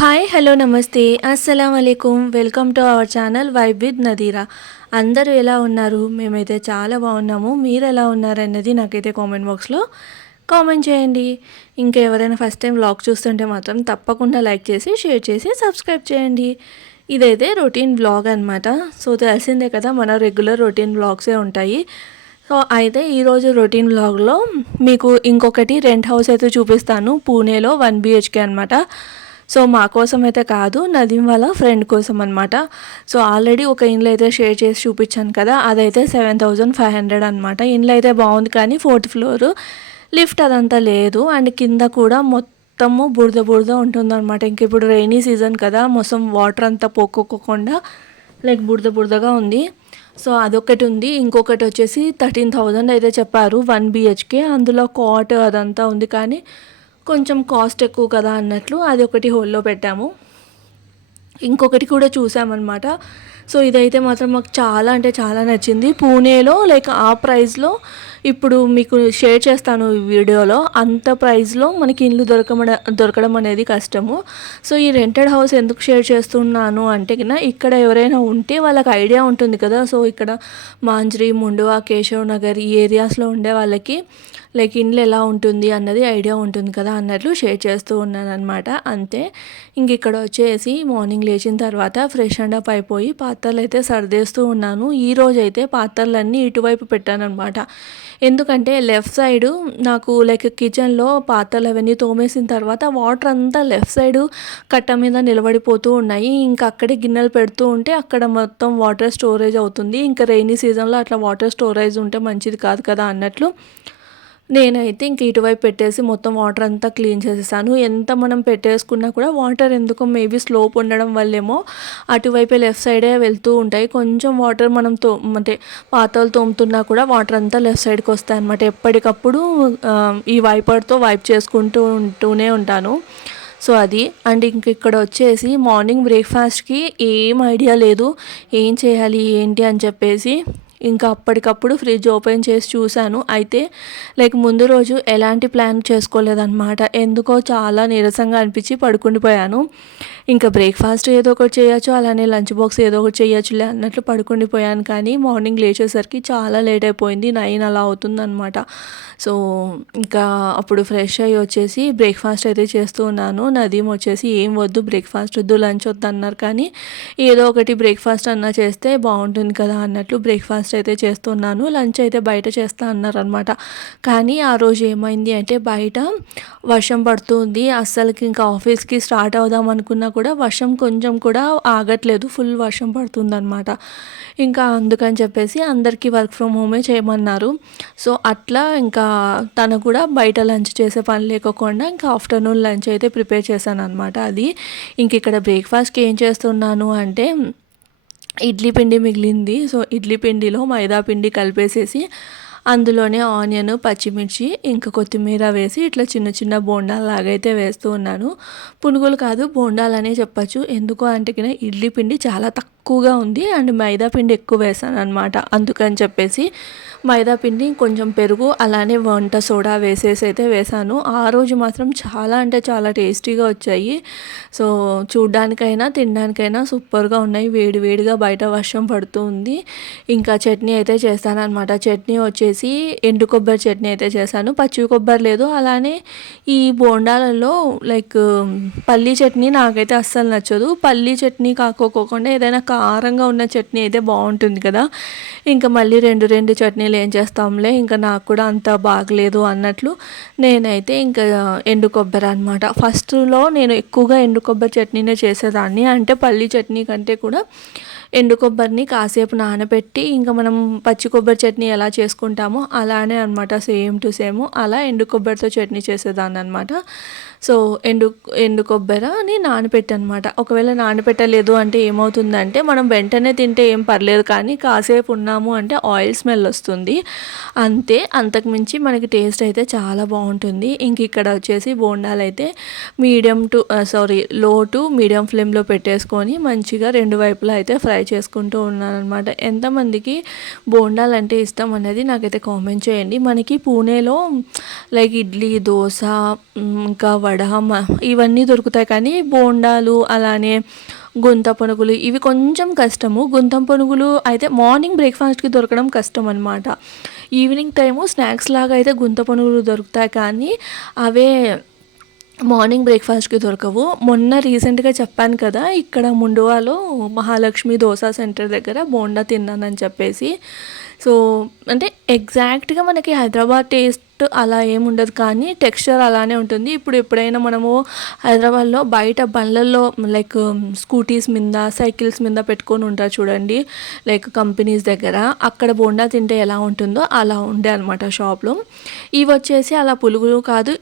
Hi hello నమస్తే. అస్సలం అయికం welcome to our channel vibe with Nadira అందరూ ఎలా ఉన్నారు? మేమైతే చాలా బాగున్నాము. మీరు ఎలా ఉన్నారన్నది నాకైతే కామెంట్ బాక్స్లో కామెంట్ చేయండి. ఇంకా ఎవరైనా ఫస్ట్ టైం బ్లాగ్ చూస్తుంటే మాత్రం తప్పకుండా లైక్ చేసి షేర్ చేసి సబ్స్క్రైబ్ చేయండి. ఇదైతే రొటీన్ బ్లాగ్ అనమాట సో తెలిసిందే కదా మన రెగ్యులర్ రొటీన్ బ్లాగ్సే ఉంటాయి. సో అయితే ఈరోజు రొటీన్ బ్లాగ్లో మీకు ఇంకొకటి రెంట్ హౌస్ అయితే చూపిస్తాను. పూణేలో వన్ బిహెచ్కే అనమాట సో మా కోసం అయితే కాదు నదీం వాళ్ళ ఫ్రెండ్ కోసం అనమాట సో ఆల్రెడీ ఒక ఇండ్లు అయితే షేర్ చేసి చూపించాను కదా అదైతే సెవెన్ థౌజండ్ ఫైవ్ హండ్రెడ్ అనమాట. ఇండ్లు అయితే బాగుంది కానీ ఫోర్త్ ఫ్లోర్ లిఫ్ట్ అదంతా లేదు. అండ్ కింద కూడా మొత్తము బురద బురద ఉంటుందన్నమాట ఇంక ఇప్పుడు రైనీ సీజన్ కదా మొత్తం వాటర్ అంతా పోక్కోకుండా లైక్ బురద బురదగా ఉంది. సో అదొకటి ఉంది. ఇంకొకటి వచ్చేసి థర్టీన్ థౌజండ్ అయితే చెప్పారు వన్ బిహెచ్కే అందులో కాట్ అదంతా ఉంది కానీ కొంచెం కాస్ట్ ఎక్కువ కదా అన్నట్లు అది ఒకటి హోల్లో పెట్టాము. ఇంకొకటి కూడా చూసామన్నమాట. సో ఇదైతే మాత్రం మాకు చాలా అంటే చాలా నచ్చింది. పూణేలో లైక్ ఆ ప్రైస్లో ఇప్పుడు మీకు షేర్ చేస్తాను ఈ వీడియోలో. అంత ప్రైస్లో మనకి ఇల్లు దొరకమడ దొరకడం అనేది కష్టము. సో ఈ రెంటెడ్ హౌస్ ఎందుకు షేర్ చేస్తున్నాను అంటే కన్నా ఇక్కడ ఎవరైనా ఉంటే వాళ్ళకి ఐడియా ఉంటుంది కదా. సో ఇక్కడ మాంజ్రి ముండువా కేశవ్ నగర్ ఈ ఏరియాస్లో ఉండే వాళ్ళకి లైక్ ఇండ్లు ఎలా ఉంటుంది అన్నది ఐడియా ఉంటుంది కదా అన్నట్లు షేర్ చేస్తూ ఉన్నాను అనమాట అంతే. ఇంక ఇక్కడ వచ్చేసి మార్నింగ్ లేచిన తర్వాత ఫ్రెష్ అండ్ అప్ అయిపోయి పాత్రలు అయితే సర్దేస్తూ ఉన్నాను. ఈ రోజు అయితే పాత్రలన్నీ ఇటువైపు పెట్టాను అనమాట ఎందుకంటే లెఫ్ట్ సైడ్ నాకు లైక్ కిచెన్లో పాత్రలు అవన్నీ తోమేసిన తర్వాత వాటర్ అంతా లెఫ్ట్ సైడ్ కట్ట మీద నిలబడిపోతూ ఉన్నాయి. ఇంకా అక్కడే గిన్నెలు పెడుతూ ఉంటే అక్కడ మొత్తం వాటర్ స్టోరేజ్ అవుతుంది. ఇంకా రైనీ సీజన్లో అట్లా వాటర్ స్టోరేజ్ ఉంటే మంచిది కాదు కదా అన్నట్లు నేనైతే ఇంక ఇటువైపు పెట్టేసి మొత్తం వాటర్ అంతా క్లీన్ చేసేసాను. ఎంత మనం పెట్టేసుకున్నా కూడా వాటర్ ఎందుకో మేబీ స్లోప్ ఉండడం వల్లేమో అటువైపే లెఫ్ట్ సైడే వెళ్తూ ఉంటాయి. కొంచెం వాటర్ మనం తో అంటే పాతలు తోముతున్నా కూడా వాటర్ అంతా లెఫ్ట్ సైడ్కి వస్తాయి అనమాట ఎప్పటికప్పుడు ఈ వైపర్తో వైప్ చేసుకుంటూ ఉంటూనే ఉంటాను. సో అది. అండ్ ఇంక ఇక్కడ వచ్చేసి మార్నింగ్ బ్రేక్ఫాస్ట్కి ఏం ఐడియా లేదు. ఏం చేయాలి ఏంటి అని చెప్పేసి ఇంకా అప్పటికప్పుడు ఫ్రిడ్జ్ ఓపెన్ చేసి చూశాను. అయితే లైక్ ముందు రోజు ఎలాంటి ప్లాన్ చేసుకోలేదన్నమాట. ఎందుకో చాలా నీరసంగా అనిపించి పడుకుండిపోయాను ఇంకా బ్రేక్ఫాస్ట్ ఏదో ఒకటి చేయొచ్చు అలానే లంచ్ బాక్స్ ఏదో ఒకటి చేయొచ్చులే అన్నట్లు పడుకుండిపోయాను కానీ మార్నింగ్ లేచేసరికి చాలా లేట్ అయిపోయింది. నైన్ అలా అవుతుందన్నమాట. సో ఇంకా అప్పుడు ఫ్రెష్ అయ్యి వచ్చేసి బ్రేక్ఫాస్ట్ అయితే చేస్తూ ఉన్నాను. నదీం వచ్చేసి ఏం వద్దు బ్రేక్ఫాస్ట్ వద్దు లంచ్ వద్దు అన్నారు. కానీ ఏదో ఒకటి బ్రేక్ఫాస్ట్ అన్నా చేస్తే బాగుంటుంది కదా అన్నట్లు బ్రేక్ఫాస్ట్ అయితే చేస్తున్నాను లంచ్ అయితే బయట చేస్తా అన్నారు అనమాట కానీ ఆ రోజు ఏమైంది అంటే బయట వర్షం పడుతుంది అస్సలకి ఇంకా ఆఫీస్కి స్టార్ట్ అవుదాం అనుకున్నా కూడా వర్షం కొంచెం కూడా ఆగట్లేదు ఫుల్ వర్షం పడుతుందనమాట ఇంకా అందుకని చెప్పేసి అందరికీ వర్క్ ఫ్రమ్ హోమే చేయమన్నారు. సో అట్లా ఇంకా తను కూడా బయట లంచ్ చేసే పని లేకోకుండా ఇంకా ఆఫ్టర్నూన్ లంచ్ అయితే ప్రిపేర్ చేశాను అనమాట అది ఇంక ఇక్కడ బ్రేక్ఫాస్ట్కి ఏం చేస్తున్నాను అంటే ఇడ్లీ పిండి మిగిలింది. సో ఇడ్లీ పిండిలో మైదా పిండి కలిపేసేసి అందులోనే ఆనియన్ పచ్చిమిర్చి ఇంకా కొత్తిమీర వేసి ఇట్లా చిన్న చిన్న బోండాలు అయితే వేస్తూ ఉన్నాను. పునుగులు కాదు బోండాలనే చెప్పచ్చు. ఎందుకు అంటే ఇడ్లీ పిండి చాలా తక్కువ తక్కువగా ఉంది అండ్ మైదా పిండి ఎక్కువ వేసాను అనమాట అందుకని చెప్పేసి మైదా పిండి కొంచెం పెరుగు అలానే వంట సోడా వేసేసి అయితే వేసాను. ఆ రోజు మాత్రం చాలా అంటే చాలా టేస్టీగా వచ్చాయి. సో చూడ్డానికైనా తినడానికైనా సూపర్గా ఉన్నాయి. వేడి వేడిగా బయట వర్షం పడుతూ ఉంది. ఇంకా చట్నీ అయితే చేస్తాను అనమాట చట్నీ వచ్చేసి ఎండు కొబ్బరి చట్నీ అయితే చేశాను. పచ్చి కొబ్బరి లేదు. అలానే ఈ బోండాలలో లైక్ పల్లీ చట్నీ నాకైతే అస్సలు నచ్చదు. పల్లీ చట్నీ కాకోకుండా ఏదైనా కారంగా ఉన్న చట్నీ అయితే బాగుంటుంది కదా. ఇంకా మళ్ళీ రెండు రెండు చట్నీలు ఏం చేస్తాంలే ఇంకా నాకు కూడా అంత బాగలేదు అన్నట్లు నేనైతే ఇంకా ఎండు కొబ్బరి అనమాట ఫస్ట్లో నేను ఎక్కువగా ఎండు కొబ్బరి చట్నీనే చేసేదాన్ని. అంటే పల్లి చట్నీ కంటే కూడా ఎండు కొబ్బరిని కాసేపు నానబెట్టి ఇంకా మనం పచ్చి కొబ్బరి చట్నీ ఎలా చేసుకుంటామో అలానే అనమాట సేమ్ టు సేమ్. అలా ఎండు కొబ్బరితో చట్నీ చేసేదాన్ని అనమాట సో ఎండు ఎండు కొబ్బరిని నానపెట్టి ఒకవేళ నానపెట్టలేదు అంటే ఏమవుతుందంటే మనం వెంటనే తింటే ఏం పర్లేదు కానీ కాసేపు ఉన్నాము అంటే ఆయిల్ స్మెల్ వస్తుంది. అంతే అంతకుమించి మనకి టేస్ట్ అయితే చాలా బాగుంటుంది. ఇంక ఇక్కడ వచ్చేసి బోండాలు అయితే medium to sorry low to medium ఫ్లేమ్లో పెట్టేసుకొని మంచిగా రెండు వైపులా అయితే ఫ్రై ట్రై చేసుకుంటూ ఉన్నాను అనమాట ఎంతమందికి బోండాలు అంటే ఇష్టం అనేది నాకైతే కామెంట్ చేయండి. మనకి పూణేలో లైక్ ఇడ్లీ దోశ ఇంకా వడ ఇవన్నీ దొరుకుతాయి కానీ బోండాలు అలానే గుంత పునుగులు ఇవి కొంచెం కష్టము. గుంతం పునుగులు అయితే మార్నింగ్ బ్రేక్ఫాస్ట్కి దొరకడం కష్టం అనమాట ఈవినింగ్ టైము స్నాక్స్ లాగా అయితే గుంత పునుగులు దొరుకుతాయి కానీ అవే మార్నింగ్ బ్రేక్ఫాస్ట్కి దొరకవు. మొన్న రీసెంట్గా చెప్పాను కదా ఇక్కడ ముండువాలో మహాలక్ష్మి దోశ సెంటర్ దగ్గర బోండా తిన్నానని చెప్పేసి. సో అంటే ఎగ్జాక్ట్గా మనకి హైదరాబాద్ టేస్ట్ అలా ఏముండదు కానీ టెక్స్చర్ అలానే ఉంటుంది. ఇప్పుడు ఎప్పుడైనా మనము హైదరాబాద్లో బయట బండ్లలో లైక్ స్కూటీస్ మీద సైకిల్స్ మీద పెట్టుకొని ఉంటారు చూడండి. లైక్ కంపెనీస్ దగ్గర. అక్కడ బోండా తింటే ఎలా ఉంటుందో అలా ఉండే అనమాట షాప్లో. ఇవి వచ్చేసి అలా పులుగులు కాదు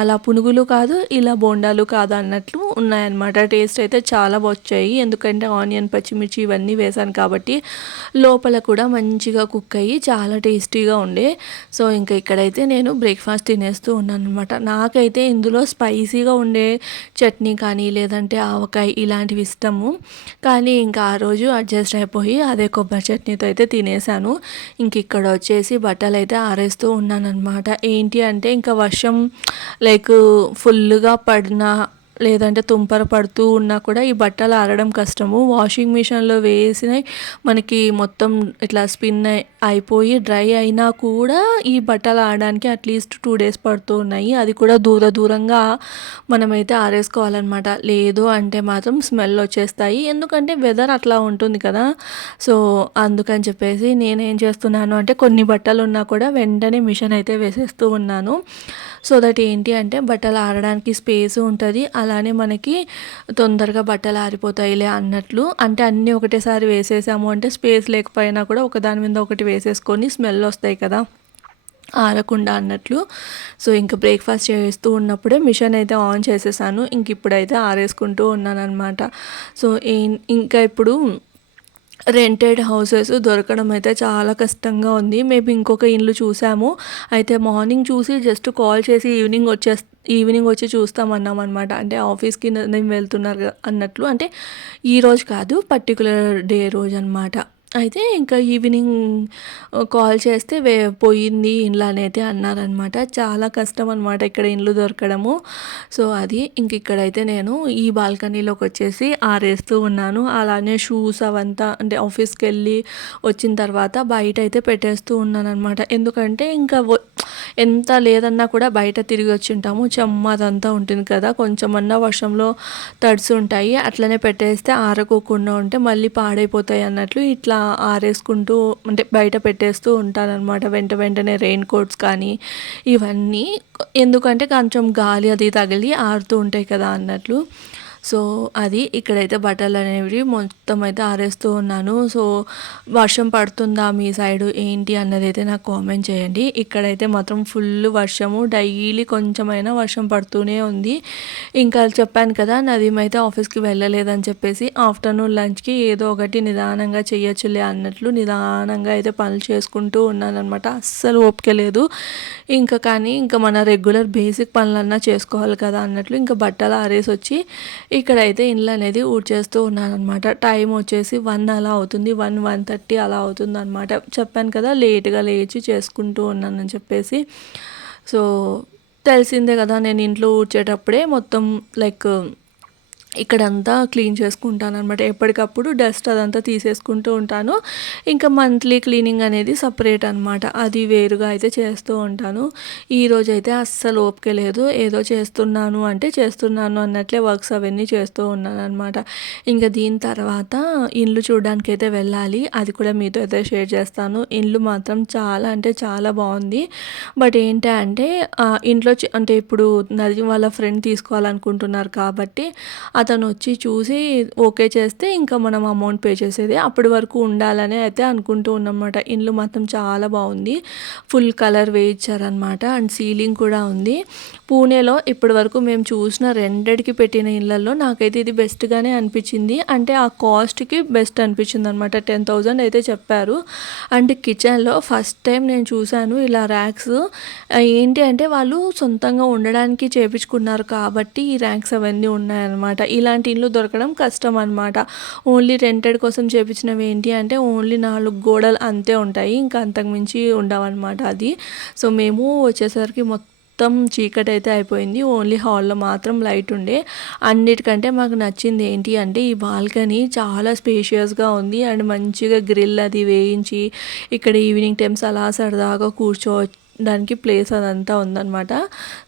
అలా పునుగులు కాదు ఇలా బోండాలు కాదు అన్నట్లు ఉన్నాయన్నమాట. టేస్ట్ అయితే చాలా వచ్చాయి. ఎందుకంటే ఆనియన్ పచ్చిమిర్చి ఇవన్నీ వేసాను కాబట్టి లోపల కూడా మంచిగా కుక్ అయ్యి చాలా టేస్టీగా ఉండే. సో ఇంకా ఇక్కడైతే నేను బ్రేక్ఫాస్ట్ తినేస్తూ ఉన్నాను అనమాట నాకైతే ఇందులో స్పైసీగా ఉండే చట్నీ కానీ లేదంటే ఆవకాయ ఇలాంటివి ఇష్టము. కానీ ఇంకా ఆ రోజు అడ్జస్ట్ అయిపోయి అదే కొబ్బరి చట్నీతో అయితే తినేసాను ఇంక ఇక్కడ వచ్చేసి బట్టలు అయితే ఆరేస్తూ ఉన్నాను అనమాట ఏంటి అంటే ఇంకా వర్షం లైక్ ఫుల్గా పడిన లేదంటే తుంపర పడుతూ ఉన్నా కూడా ఈ బట్టలు ఆరడం కష్టము. వాషింగ్ మిషన్లో వేసిన మనకి మొత్తం ఇట్లా స్పిన్ అయిపోయి డ్రై అయినా కూడా ఈ బట్టలు ఆడడానికి అట్లీస్ట్ టూ డేస్ పడుతూ ఉన్నాయి. అది కూడా దూర దూరంగా మనమైతే ఆరేసుకోవాలన్నమాట. లేదు అంటే మాత్రం స్మెల్ వచ్చేస్తాయి. ఎందుకంటే వెదర్ అట్లా ఉంటుంది కదా. సో అందుకని చెప్పేసి నేనేం చేస్తున్నాను అంటే కొన్ని బట్టలు ఉన్నా కూడా వెంటనే మిషన్ అయితే వేసేస్తూ ఉన్నాను. సో దట్ ఏంటి అంటే బట్టలు ఆరడానికి స్పేస్ ఉంటుంది. అలానే మనకి తొందరగా బట్టలు ఆరిపోతాయిలే అన్నట్లు. అంటే అన్నీ ఒకటేసారి వేసేసాము అంటే స్పేస్ లేకపోయినా కూడా ఒకదాని మీద ఒకటి వేసేసుకొని స్మెల్ వస్తాయి కదా ఆరకుండా అన్నట్లు. సో ఇంకా బ్రేక్ఫాస్ట్ చేస్తూ ఉన్నప్పుడే మిషన్ అయితే ఆన్ చేసేసాను. ఇంక ఇప్పుడైతే ఆరేసుకుంటూ ఉన్నాను అనమాట సో ఏం- ఇంకా ఇప్పుడు రెంటెడ్ హౌసెస్ దొరకడం అయితే చాలా కష్టంగా ఉంది. మేము ఇంకొక ఇల్లు చూసాము. అయితే మార్నింగ్ చూసి జస్ట్ కాల్ చేసి ఈవినింగ్ వచ్చే ఈవినింగ్ వచ్చి చూస్తామన్నాం అనమాట అంటే ఆఫీస్కి నేను వెళ్తున్నారు కదా అన్నట్లు. అంటే ఈ రోజు కాదు పర్టికులర్ డే రోజు అనమాట అయితే ఇంకా ఈవినింగ్ కాల్ చేస్తే వే పోయింది ఇండ్లు అనేది అన్నారనమాట చాలా కష్టం అనమాట ఇక్కడ ఇండ్లు దొరకడము. సో అది ఇంక ఇక్కడైతే నేను ఈ బాల్కనీలోకి వచ్చేసి ఆరేస్తూ ఉన్నాను. అలానే షూస్ అవంతా అంటే ఆఫీస్కి వెళ్ళి వచ్చిన తర్వాత బయట అయితే పెట్టేస్తూ ఉన్నాను అనమాట ఎందుకంటే ఇంకా ఎంత లేదన్నా కూడా బయట తిరిగి వచ్చి ఉంటాము. చెమ్మ అదంతా ఉంటుంది కదా. కొంచెమన్నా వర్షంలో తడిసి ఉంటాయి. అట్లనే పెట్టేస్తే ఆరకోకుండా ఉంటే మళ్ళీ పాడైపోతాయి అన్నట్లు ఇట్లా ఆరేసుకుంటూ అంటే బయట పెట్టేస్తూ ఉంటానన్నమాట వెంట వెంటనే రెయిన్ కోట్స్ కానీ ఇవన్నీ ఎందుకంటే కొంచెం గాలి అది తగిలి ఆరుతూ ఉంటాయి కదా అన్నట్లు. సో అది ఇక్కడైతే బట్టలు అనేవి మొత్తం అయితే ఆరేస్తూ ఉన్నాను. సో వర్షం పడుతుందా మీ సైడు ఏంటి అన్నది అయితే నాకు కామెంట్ చేయండి. ఇక్కడైతే మాత్రం ఫుల్ వర్షము డైలీ కొంచెమైనా వర్షం పడుతూనే ఉంది. ఇంకా చెప్పాను కదా నదీం అయితే ఆఫీస్కి వెళ్ళలేదని చెప్పేసి ఆఫ్టర్నూన్ లంచ్కి ఏదో ఒకటి నిదానంగా చేయొచ్చులే అన్నట్లు నిదానంగా అయితే పనులు చేసుకుంటూ ఉన్నాను అనమాట అస్సలు ఓపిక లేదు. ఇంకా కానీ ఇంకా మన రెగ్యులర్ బేసిక్ పనులన్నా చేసుకోవాలి కదా అన్నట్లు ఇంకా బట్టలు ఆరేసి వచ్చి ఇక్కడైతే ఇండ్లు అనేది ఊడ్చేస్తూ ఉన్నాను అనమాట టైం వచ్చేసి వన్ అలా అవుతుంది. వన్ వన్ థర్టీ అలా అవుతుంది అనమాట చెప్పాను కదా లేట్గా లేచి చేసుకుంటూ ఉన్నానని చెప్పేసి. సో తెలిసిందే కదా నేను ఇంట్లో ఊడ్చేటప్పుడే మొత్తం లైక్ ఇక్కడంతా క్లీన్ చేసుకుంటాను అనమాట ఎప్పటికప్పుడు డస్ట్ అదంతా తీసేసుకుంటూ ఉంటాను. ఇంకా మంత్లీ క్లీనింగ్ అనేది సపరేట్ అనమాట అది వేరుగా అయితే చేస్తూ ఉంటాను. ఈరోజు అయితే అస్సలు ఓపిక లేదు. ఏదో చేస్తున్నాను అంటే చేస్తున్నాను అన్నట్లే వర్క్స్ అవన్నీ చేస్తూ ఉన్నాను అనమాట ఇంకా దీని తర్వాత ఇల్లు చూడడానికి అయితే వెళ్ళాలి. అది కూడా మీతో అయితే షేర్ చేస్తాను. ఇల్లు మాత్రం చాలా అంటే చాలా బాగుంది. బట్ ఏంటి అంటే ఇంట్లో అంటే ఇప్పుడు నది వాళ్ళ ఫ్రెండ్ తీసుకోవాలనుకుంటున్నారు కాబట్టి అతను వచ్చి చూసి ఓకే చేస్తే ఇంకా మనం అమౌంట్ పే చేసేది. అప్పటి వరకు ఉండాలని అయితే అనుకుంటూ ఉన్నమాట ఇల్లు మాత్రం చాలా బాగుంది. ఫుల్ కలర్ వేయించారనమాట అండ్ సీలింగ్ కూడా ఉంది. పూణేలో ఇప్పటి వరకు మేము చూసిన రెండడికి పెట్టిన ఇళ్ళల్లో నాకైతే ఇది బెస్ట్గానే అనిపించింది. అంటే ఆ కాస్ట్కి బెస్ట్ అనిపించింది అనమాట టెన్ థౌజండ్ అయితే చెప్పారు. అండ్ కిచెన్లో ఫస్ట్ టైం నేను చూశాను ఇలా ర్యాక్స్ ఏంటి అంటే వాళ్ళు సొంతంగా ఉండడానికి చేపించుకున్నారు కాబట్టి ఈ ర్యాక్స్ అవన్నీ ఉన్నాయన్నమాట. ఇలాంటి ఇండ్లు దొరకడం కష్టం అనమాట ఓన్లీ రెంటెడ్ కోసం చేపించినవి ఏంటి అంటే ఓన్లీ నాలుగు గోడలు అంతే ఉంటాయి. ఇంకా అంతకుమించి ఉండవన్నమాట అది. సో మేము వచ్చేసరికి మొత్తం మొత్తం చీకటి అయితే అయిపోయింది. ఓన్లీ హాల్లో మాత్రం లైట్ ఉండే. అన్నిటికంటే మాకు నచ్చింది ఏంటి అంటే ఈ బాల్కనీ చాలా స్పేషియస్గా ఉంది. అండ్ మంచిగా గ్రిల్ అది వేయించి ఇక్కడ ఈవినింగ్ టైమ్స్ అలా సరదాగా కూర్చోవచ్చు దానికి ప్లేస్ అదంతా ఉందన్నమాట.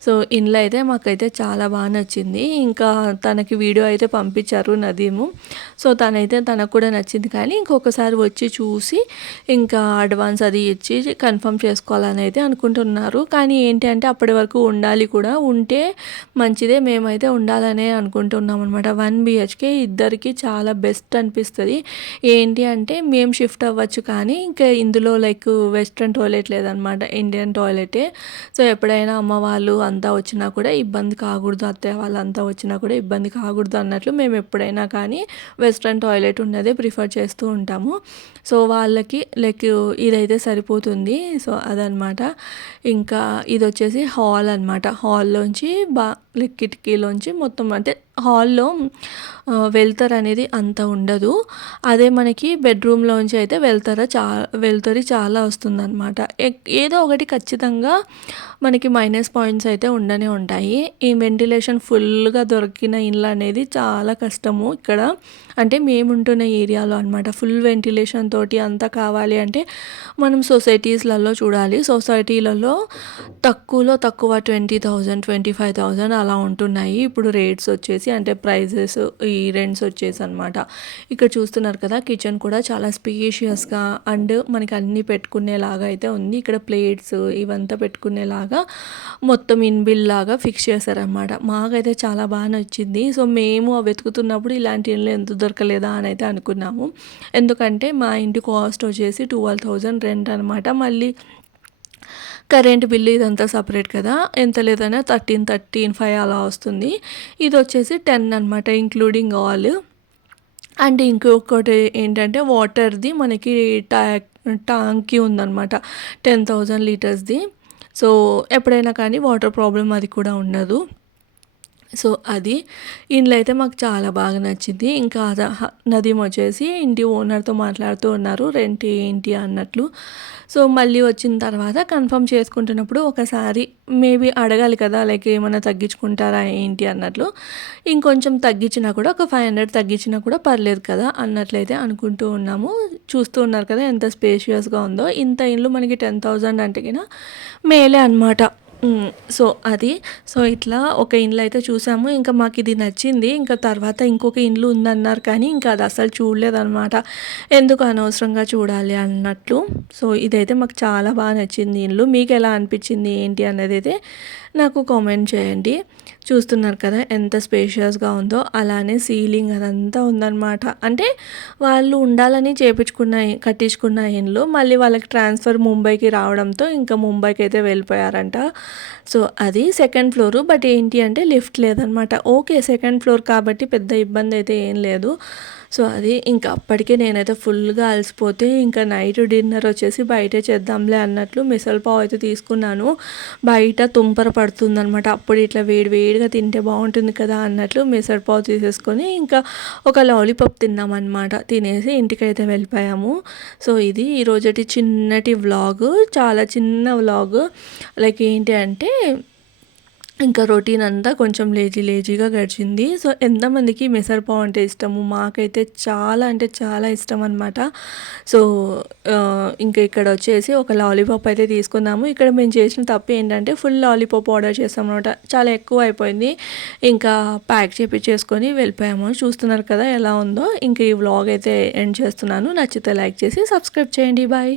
సో ఇంట్లో అయితే మాకైతే చాలా బాగా నచ్చింది. ఇంకా తనకి వీడియో అయితే పంపించారు నదీము. సో తనైతే తనకు కూడా నచ్చింది కానీ ఇంకొకసారి వచ్చి చూసి ఇంకా అడ్వాన్స్ అది ఇచ్చి కన్ఫర్మ్ చేసుకోవాలని అయితే అనుకుంటున్నారు. కానీ ఏంటి అంటే అప్పటి వరకు ఉండాలి కూడా. ఉంటే మంచిదే మేమైతే ఉండాలనే అనుకుంటున్నాం అనమాట వన్ బిహెచ్కే ఇద్దరికి చాలా బెస్ట్ అనిపిస్తుంది. ఏంటి అంటే మేము షిఫ్ట్ అవ్వచ్చు కానీ ఇంకా ఇందులో లైక్ వెస్ట్రన్ టోయిలెట్ లేదనమాట ఇండియన్ టాయిలెటే సో ఎప్పుడైనా అమ్మ వాళ్ళు అంతా వచ్చినా కూడా ఇబ్బంది కాకూడదు అత్తయ్య వాళ్ళంతా వచ్చినా కూడా ఇబ్బంది కాకూడదు అన్నట్లు మేము ఎప్పుడైనా కానీ వెస్ట్రన్ టాయిలెట్ ఉన్నదే ప్రిఫర్ చేస్తూ ఉంటాము. సో వాళ్ళకి లైక్ ఇదైతే సరిపోతుంది. సో అదనమాట ఇంకా ఇది వచ్చేసి హాల్ అనమాట హాల్లోంచి బా లైక్ కిటికీలోంచి మొత్తం అంటే హాల్లో వెళ్తారు అనేది అంత ఉండదు. అదే మనకి బెడ్రూమ్లోంచి అయితే వెళ్తారా చా వెళ్తారు చాలా వస్తుందన్నమాట. ఏదో ఒకటి ఖచ్చితంగా మనకి మైనస్ పాయింట్స్ అయితే ఉండనే ఉంటాయి. ఈ వెంటిలేషన్ ఫుల్గా దొరికిన ఇల్లు అనేది చాలా కష్టము. ఇక్కడ అంటే మేము ఉంటున్న ఏరియాలో అనమాట ఫుల్ వెంటిలేషన్ తోటి అంతా కావాలి అంటే మనం సొసైటీస్లలో చూడాలి. సొసైటీలలో తక్కువలో తక్కువ twenty thousand twenty five thousand అలా ఉంటున్నాయి. ఇప్పుడు రేట్స్ వచ్చేసి అంటే ప్రైజెస్ ఈ రెంట్స్ వచ్చేసి అనమాట ఇక్కడ చూస్తున్నారు కదా కిచెన్ కూడా చాలా స్పేషియస్గా అండ్ మనకి అన్నీ పెట్టుకునేలాగా అయితే ఉంది. ఇక్కడ ప్లేట్స్ ఇవంతా పెట్టుకునేలాగా మొత్తం ఇన్బిల్ లాగా ఫిక్స్ చేశారనమాట మాకైతే చాలా బాగా నచ్చింది. సో మేము వెతుకుతున్నప్పుడు ఇలాంటి ఎంత దొరకలేదా అని అయితే అనుకున్నాము. ఎందుకంటే మా ఇంటి కాస్ట్ వచ్చేసి ట్వెల్వ్ థౌజండ్ రెంట్ అనమాట మళ్ళీ కరెంట్ బిల్లు ఇదంతా సపరేట్ కదా. ఎంత లేదన్నా థర్టీన్ థర్టీన్ ఫైవ్ అలా వస్తుంది. ఇది వచ్చేసి టెన్ అనమాట ఇంక్లూడింగ్ ఆల్ అండ్ ఇంకొకటి ఏంటంటే వాటర్ది మనకి ట్యా ట్యాంకీ ఉందన్నమాట. Ten thousand లీటర్స్ది. సో ఎప్పుడైనా కానీ వాటర్ ప్రాబ్లం అది కూడా ఉండదు. సో అది ఇంట్లో అయితే మాకు చాలా బాగా నచ్చింది. ఇంకా నదీం వచ్చేసి ఇంటి ఓనర్తో మాట్లాడుతూ ఉన్నారు. రెంట్ ఏంటి అన్నట్లు. సో మళ్ళీ వచ్చిన తర్వాత కన్ఫర్మ్ చేసుకుంటున్నప్పుడు ఒకసారి మేబీ అడగాలి కదా లైక్ ఏమైనా తగ్గించుకుంటారా ఏంటి అన్నట్లు. ఇంకొంచెం తగ్గించినా కూడా ఒక ఫైవ్ హండ్రెడ్ తగ్గించినా కూడా పర్లేదు కదా అన్నట్లయితే అనుకుంటూ ఉన్నాము. చూస్తూ ఉన్నారు కదా ఎంత స్పేషియస్గా ఉందో. ఇంత ఇండ్లు మనకి టెన్ థౌజండ్ అంటే మేలే అనమాట సో అది. సో ఇట్లా ఒక ఇండ్లు అయితే చూసాము. ఇంకా మాకు ఇది నచ్చింది. ఇంకా తర్వాత ఇంకొక ఇండ్లు ఉందన్నారు కానీ ఇంకా అది అసలు చూడలేదన్నమాట. ఎందుకు అనవసరంగా చూడాలి అన్నట్లు. సో ఇదైతే మాకు చాలా బాగా నచ్చింది ఇండ్లు. మీకు ఎలా అనిపించింది ఏంటి అనేది అయితే నాకు కామెంట్ చేయండి. చూస్తున్నారు కదా ఎంత స్పేషియస్గా ఉందో అలానే సీలింగ్ అదంతా ఉందన్నమాట. అంటే వాళ్ళు ఉండాలని చేపించుకున్న కట్టించుకున్న ఇండ్లు మళ్ళీ వాళ్ళకి ట్రాన్స్ఫర్ ముంబైకి రావడంతో ఇంకా ముంబైకి అయితే వెళ్ళిపోయారంట. సో అది సెకండ్ ఫ్లోరు బట్ ఏంటి అంటే లిఫ్ట్ లేదనమాట ఓకే సెకండ్ ఫ్లోర్ కాబట్టి పెద్ద ఇబ్బంది అయితే ఏం లేదు. సో అది ఇంకా అప్పటికే నేనైతే ఫుల్గా అలసిపోతే ఇంకా నైట్ డిన్నర్ వచ్చేసి బయటే చేద్దాంలే అన్నట్లు మిసల్ పావు అయితే తీసుకున్నాను. బయట తుంపర పడుతుందనమాట అప్పుడు ఇట్లా వేడి వేడిగా తింటే బాగుంటుంది కదా అన్నట్లు మిసల్ పావు తీసేసుకొని ఇంకా ఒక లాలీపాప్ తిన్నామన్నమాట. తినేసి ఇంటికైతే వెళ్ళిపోయాము. సో ఇది ఈరోజటి చిన్నటి వ్లాగ్ చాలా చిన్న వ్లాగ్. లైక్ ఏంటి అంటే ఇంకా రొటీన్ అంతా కొంచెం లేజీ లేజీగా గడిచింది. సో ఎంతమందికి మెసర్పావు అంటే ఇష్టము? మాకైతే చాలా అంటే చాలా ఇష్టం అనమాట సో ఇంకా ఇక్కడ వచ్చేసి ఒక లాలీపాప్ అయితే తీసుకున్నాము ఇక్కడ మేము చేసిన తప్పు ఏంటంటే ఫుల్ లాలీపాప్ ఆర్డర్ చేస్తాం అనమాట చాలా ఎక్కువ అయిపోయింది. ఇంకా ప్యాక్ చేపించేసుకొని వెళ్ళిపోయాము. చూస్తున్నారు కదా ఎలా ఉందో. ఇంకా ఈ వ్లాగ్ అయితే ఎండ్ చేస్తున్నాను. నచ్చితే లైక్ చేసి సబ్స్క్రైబ్ చేయండి. బాయ్.